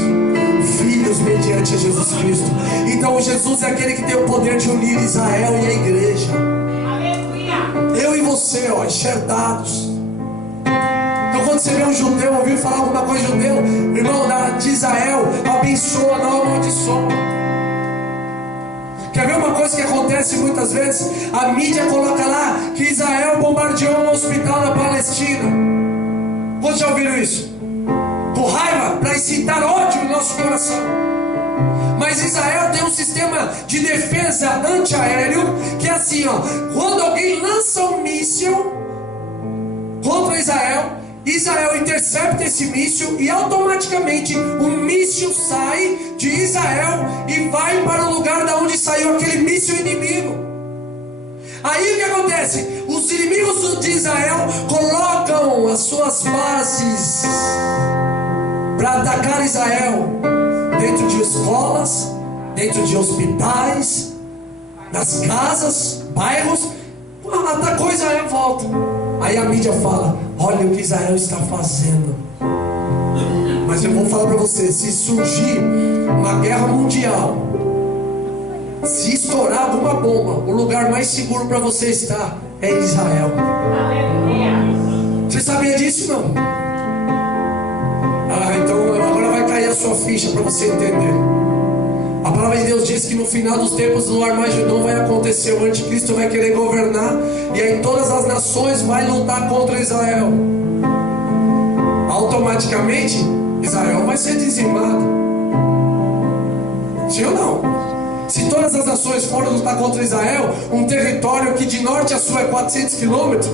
mediante a Jesus Cristo. Então Jesus é aquele que tem o poder de unir Israel e a igreja. Eu e você, ó, enxertados. Então quando você vê um judeu, ouvir falar alguma coisa de judeu, irmão, de Israel, abençoa, não amaldiçoa. Quer ver uma coisa que acontece muitas vezes? A mídia coloca lá que Israel bombardeou um hospital na Palestina. Quantos já ouviram isso? Com raiva, para incitar ódio em nosso coração. Mas Israel tem um sistema de defesa antiaéreo que é assim, ó: quando alguém lança um míssil contra Israel, Israel intercepta esse míssil e automaticamente o míssil sai de Israel e vai para o lugar da onde saiu aquele míssil inimigo. Aí o que acontece? Os inimigos de Israel colocam as suas bases para atacar Israel dentro de escolas, dentro de hospitais, nas casas, bairros. Atacou Israel, volta. Aí a mídia fala: olha o que Israel está fazendo. Mas eu vou falar para você: se surgir uma guerra mundial, Se estourar alguma bomba, o lugar mais seguro para você estar é em Israel. Você sabia disso, não? Então agora vai cair a sua ficha para você entender. A palavra de Deus diz que no final dos tempos o Armagedon vai acontecer. O anticristo vai querer governar, e aí todas as nações vão lutar contra Israel. Automaticamente Israel vai ser dizimado. Sim ou não? Se todas as nações forem lutar contra Israel, um território que de norte a sul é 400 quilômetros,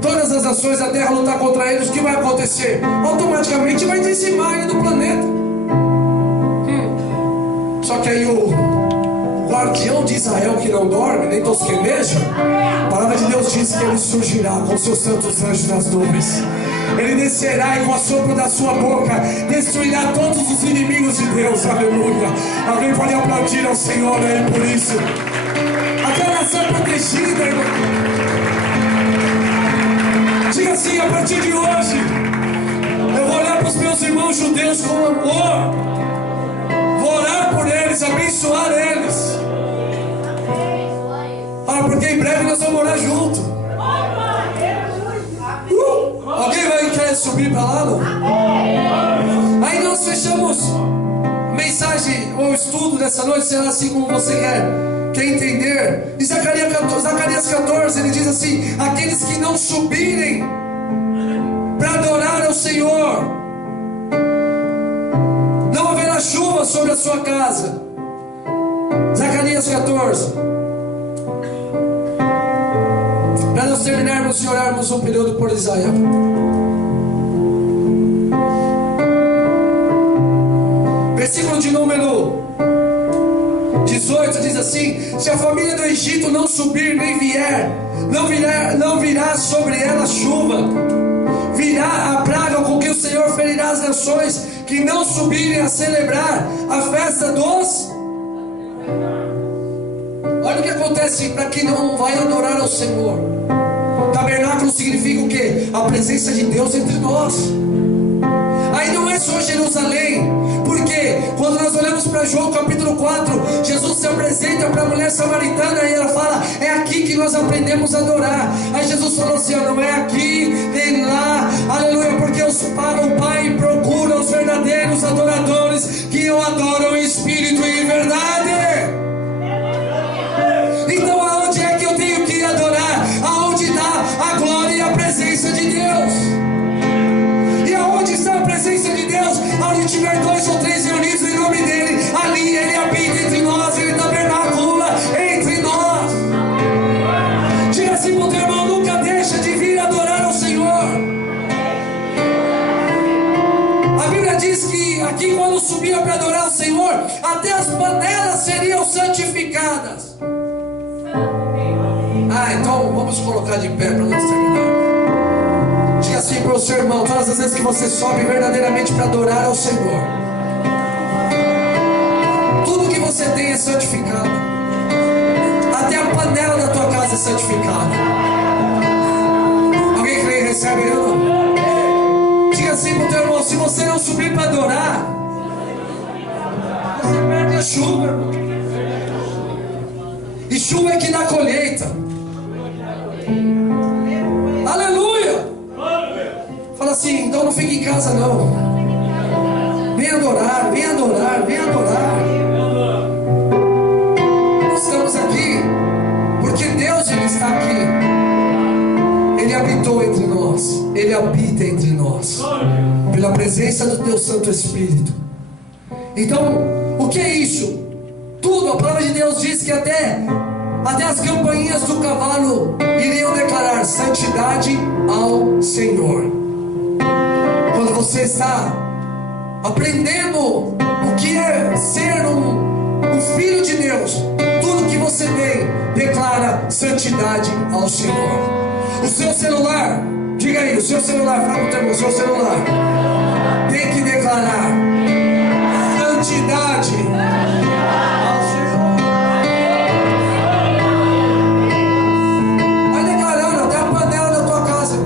todas as nações da terra lutar contra eles, o que vai acontecer? Automaticamente vai dizimar ele do planeta. Só que aí o guardião de Israel que não dorme, nem tosqueneja, a palavra de Deus diz que ele surgirá com seus santos anjos nas nuvens. Ele descerá e com o sopro da sua boca destruirá todos os inimigos de Deus. Aleluia. Alguém pode aplaudir ao Senhor aí por isso. Aquela nação protegida, irmão. Diga assim: a partir de hoje eu vou olhar para os meus irmãos judeus com amor, vou orar por eles, abençoar eles. Porque em breve nós vamos morar juntos. Alguém vai querer subir para lá, não? Aí nós fechamos a mensagem ou estudo dessa noite, será assim como você quer entender. Em Zacarias 14 ele diz assim: aqueles que não subirem para adorar ao Senhor, não haverá chuva sobre a sua casa. Zacarias 14. Para nós terminarmos e orarmos um período por Israel. Versículo de número 18 diz assim: se a família do Egito não subir nem vier, não virá sobre ela chuva, virá a praga com que o Senhor ferirá as nações que não subirem a celebrar a festa dos... Olha o que acontece para quem não vai adorar ao Senhor. Tabernáculo significa o quê? A presença de Deus entre nós. Aí não é só Jerusalém, porque quando nós olhamos para João capítulo 4, Jesus se apresenta para a mulher samaritana e ela fala: é aqui que nós aprendemos a adorar. Aí Jesus falou assim: não é aqui nem lá, aleluia, porque o Pai procura os verdadeiros adoradores que o adoram em espírito e em verdade. Então aonde é que eu tenho que ir adorar? Aonde está a glória e a presença de Deus. E aonde está a presença de Deus? Onde tiver 2 ou 3 reunidos em nome dele, ali ele habita entre nós, ele tabernacula entre nós. Diga assim para o teu irmão: nunca deixa de vir adorar ao Senhor. A Bíblia diz que aqui, quando subia para adorar ao Senhor, até as panelas seriam santificadas. Então vamos colocar de pé para nós terminar. Diga assim para o seu irmão: todas as vezes que você sobe verdadeiramente para adorar ao Senhor, tudo que você tem é santificado. Até a panela da tua casa é santificada. Alguém crê e recebe eu não? Diga assim para o teu irmão: se você não subir para adorar, você perde a chuva. E chuva é que dá colheita. Aleluia! Fala assim: então não fique em casa não. Vem adorar, vem adorar, vem adorar. Nós estamos aqui porque Deus, ele está aqui. Ele habitou entre nós. Ele habita entre nós pela presença do teu Santo Espírito. Então, o que é isso? Tudo, a palavra de Deus diz que até as campainhas do cavalo iriam declarar santidade ao Senhor. Quando você está aprendendo o que é ser um filho de Deus, tudo que você tem declara santidade ao Senhor. O seu celular, diga aí, o seu celular, fala para o seu celular, tem que declarar santidade ao Senhor. Vai declarando até a panela da tua casa.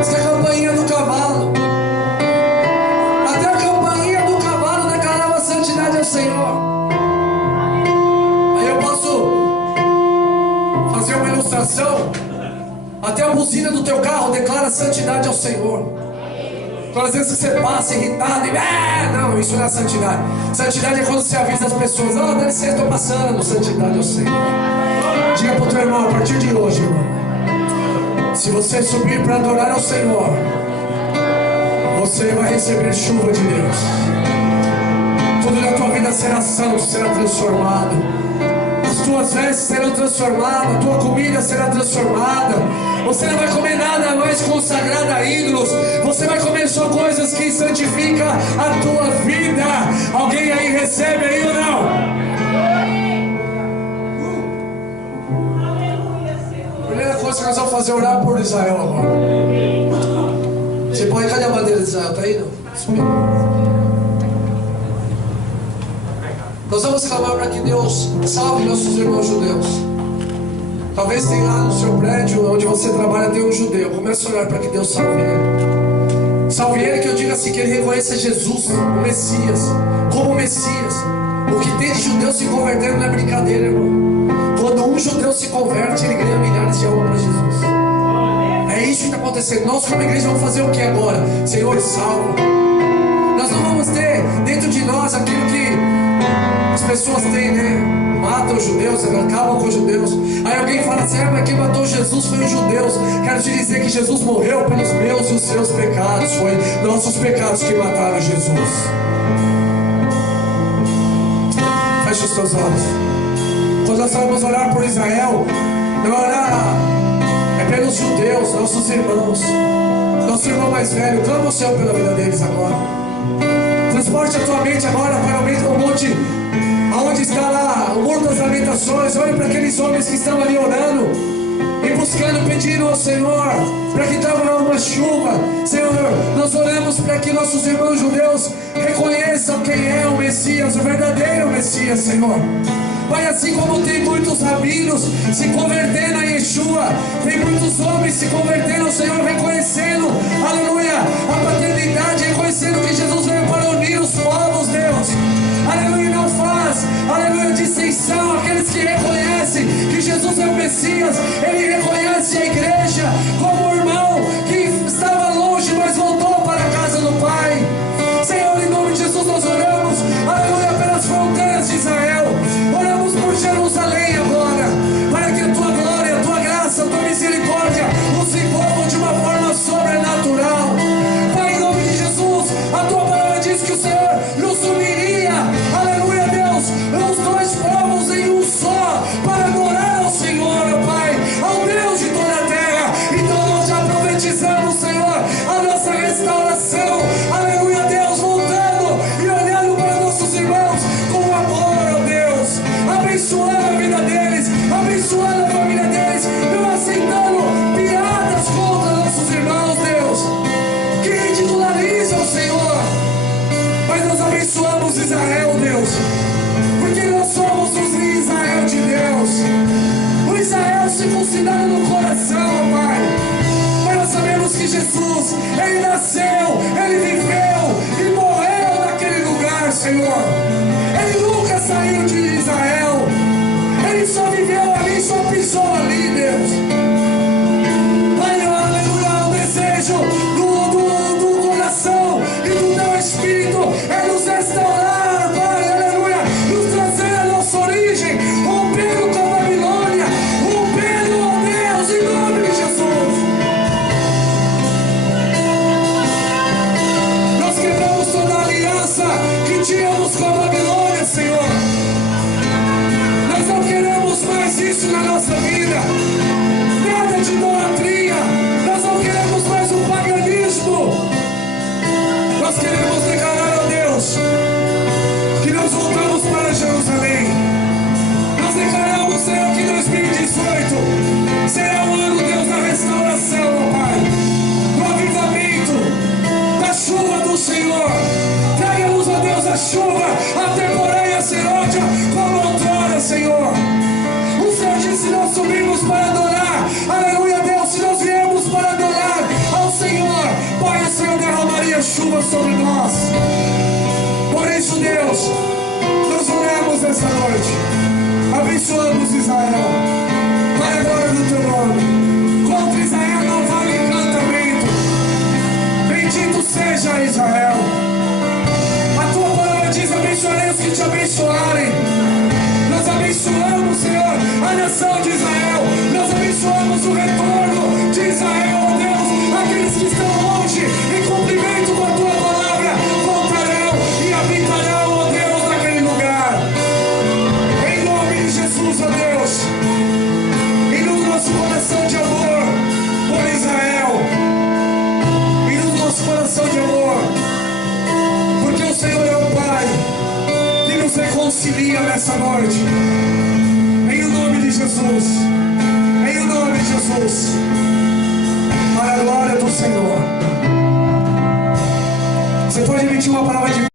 Essa é a campainha do cavalo. santidade ao Senhor. Então, às vezes você passa irritado e não, isso não é santidade. Santidade é quando você avisa as pessoas: oh, dá licença, estou passando. Santidade ao Senhor. Diga para o teu irmão: a partir de hoje, irmão, se você subir para adorar ao Senhor, você vai receber chuva de Deus. Tudo na tua vida será santo, será transformado. As tuas vestes serão transformadas, a tua comida será transformada. Você não vai comer nada mais consagrado a ídolos. Você vai comer só coisas que santificam a tua vida. Alguém aí recebe aí ou não? Primeira coisa que nós vamos fazer é orar por Israel agora. Você pode, cadê a bandeira de Israel? Está aí não? Nós vamos clamar para que Deus salve nossos irmãos judeus. Talvez tenha lá no seu prédio onde você trabalha, tem um judeu. Comece a orar para que Deus salve ele. Salve ele, que eu diga assim, que ele reconheça Jesus, o Messias, como Messias. O que tem de judeu se convertendo não é brincadeira, irmão. Quando um judeu se converte, ele ganha milhares de almas para Jesus. É isso que está acontecendo. Nós como igreja vamos fazer o que agora? Senhor, salva. Nós não vamos ter dentro de nós aquilo que as pessoas têm, né? Matam os judeus, acabam com os judeus. Aí alguém fala assim: mas quem matou Jesus foi os judeus. Quero te dizer que Jesus morreu pelos meus e os seus pecados. Foi nossos pecados que mataram Jesus. Feche os teus olhos. Quando nós vamos orar por Israel, não orar é pelos judeus, nossos irmãos. Nosso irmão mais velho, clama ao Senhor pela vida deles agora. Transporte a tua mente agora para o monte, aonde está lá o Muro das Lamentações. Olhe para aqueles homens que estão ali orando e buscando, pedindo ao Senhor para que traga uma chuva. Senhor, nós oramos para que nossos irmãos judeus reconheçam quem é o Messias, o verdadeiro Messias, Senhor. Pai, assim como tem muitos rabinos se convertendo a Yeshua, tem muitos homens se convertendo ao Senhor, reconhecendo, aleluia, a paternidade, reconhecendo que Jesus veio para unir os povos, Deus. Aleluia, não faz, aleluia, distinção. Aqueles que reconhecem que Jesus é o Messias, ele reconhece a igreja como o irmão que estava longe, mas voltou para a casa do Pai. Senhor, em nome de Jesus nós oramos, aleluia, pelas fronteiras de Israel. Oramos por Jerusalém agora, para que a tua glória, a tua graça, a tua misericórdia nos envolvam de uma forma sobrenatural. Pai, em nome de Jesus, a tua palavra diz que o Senhor nos uniria, aleluia, Deus, os dois povos em um só, para adorar ao Senhor, ó Pai, ao Deus de toda a terra. Então nós já profetizamos, Senhor, a nossa restauração, aleluia, Deus, voltando e olhando para nossos irmãos com amor, ó Deus, abençoando a vida deles, abençoando a família deles, não aceitando piadas contra nossos irmãos, Deus, que ridicularizam o Senhor. Mas nós abençoamos Israel, Deus, porque nós somos os Israel de Deus, o Israel circuncidado no coração, Pai. Mas nós sabemos que Jesus, ele nasceu, ele viveu e morreu naquele lugar, Senhor. Ele nunca saiu de Israel, ele só viveu ali, só pisou ali, Deus. Pai, aleluia, o desejo do coração e do teu Espírito é nos restaurar, Pai, aleluia, nos trazer a nossa origem, rompendo com a Babilônia, rompendo, ó Deus, em nome de Jesus. Nós quebramos toda a aliança que tínhamos com a Babilônia, Senhor. Nós não queremos mais isso na nossa vida, nada de idolatria. Nós não queremos mais o paganismo. Nós queremos declarar a Deus que nós voltamos para Jerusalém. Nós declaramos, Senhor, que 2018 será o ano, Deus, da restauração, ó Pai, do avivamento, da chuva do Senhor. Traga-nos, ó Deus, a chuva, a temporânea serôdia, como outrora, Senhor. O Senhor disse: nós subimos para adorar, aleluia, Deus, se nós viemos para adorar ao Senhor, Pai, o Senhor derramaria chuva sobre nós. Por isso, Deus, nós oramos nessa noite, abençoamos Israel, para a glória do teu nome. Contra Israel não vale encantamento, seja Israel. A tua palavra diz: abençoarei os que te abençoarem. Nós abençoamos, Senhor, a nação de Israel. Nós abençoamos o retorno de Israel, ó Deus. Aqueles que estão longe, em cumprimento com a tua palavra, voltarão e habitarão, ó Deus, naquele lugar. Em nome de Jesus, ó Deus, inunda o nosso coração de amor por Israel. Inunda o nosso coração de amor, porque o Senhor é o Pai que nos reconcilia nessa noite. Em nome de Jesus. Em nome de Jesus. Para a glória do Senhor. Você pode emitir uma palavra de